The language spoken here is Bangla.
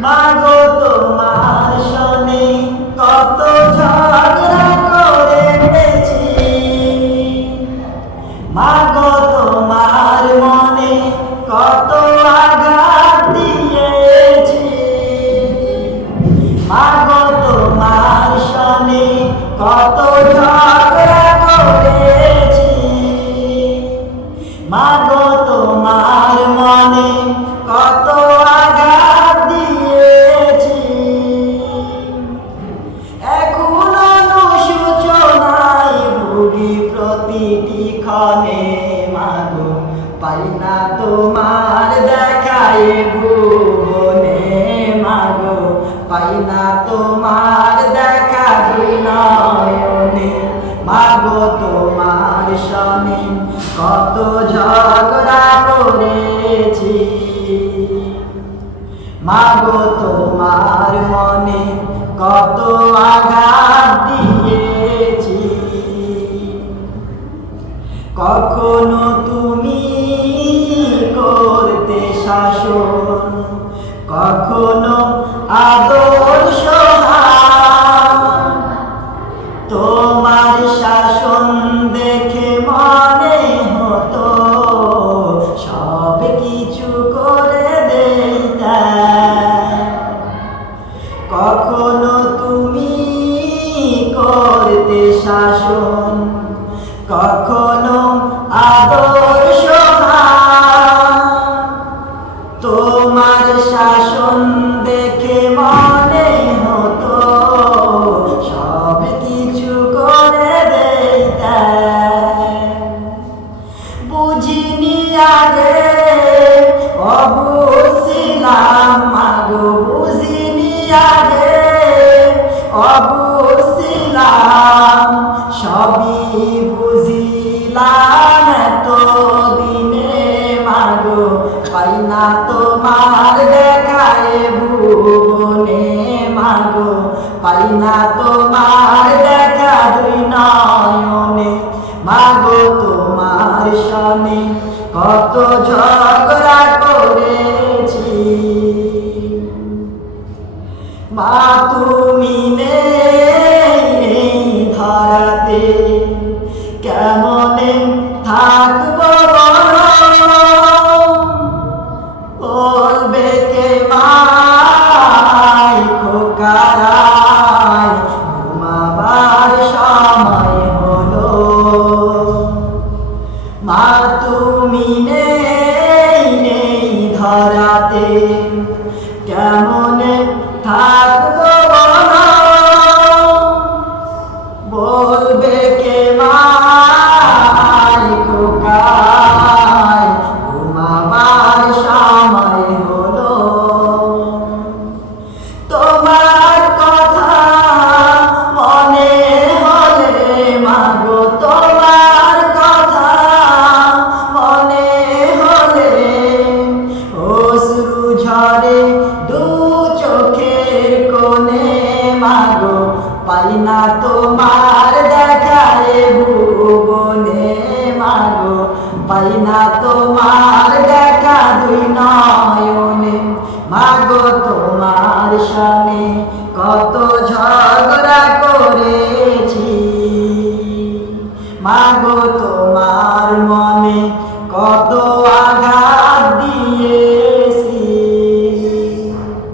মাগো তোমার শোনে কত ঝগড়া করেছি, মাগো তোমার মনে কত আঘাত দিয়েছি, মাগো তোমার শোনে কত ঝগড়া করেছি, মাগো তোমার মনে কত আঘাত দিয়েছি। এখন অনুশোচনায় ভুগি প্রতিটি ক্ষণে, মাগো পাই না তোমার দেখায় ভুবনে, মাগো পাই না তোমার দেখা দুই নয়নে, মাগো তোমার শোনে কত ঝগড়া করেছি, মাগো তোমার মনে কত আঘাত দিয়েছি। কখনো তুমি করতে শাসন, কখনো আদর সহায়, তোমার শাসন দেখে মনে হতো সব কিছু করে দিতে। কখনো তুমি করতে শাসন, কখনো আদর সহায়, তোমার শাসন দেখে মনে হতো সব কিছু করে দিতে। বুঝিনি আগে অবুঝছিলাম, মাগো বুঝিনি আগে অবুঝছিলাম, সবই বুঝিলাম এতদিনে, মাগো পাই না তোমার দেখায় ভুবনে, মাগো পাই না তোমার দেখা দুই নয়নে, মাগো তোমার শোনে কত ঝগড়া করেছি। মা তুমি নেই ধরাতে, কেমনে থাকবো বলবে কে মাই খোকারাই, ঘুমাবার সময় হলো। মা তুমি নেই ধরাতে, কেমনে থাকবো বলবে কে মাই খোকাই, ঘুমাবার সময় হলো। তোমার কথা মনে হলে, মাগো তোমার কথা মনে হলে অশ্রু ঝরে দু চোখের কোণে, মাগো পাই না তোমার দেখায় ভুবনে, মাগো পাই না তোমার দেখা দুই নয়নে, মাগো তোমার শোনে কত ঝগড়া করেছি, মাগো তোমার মনে কত আঘাত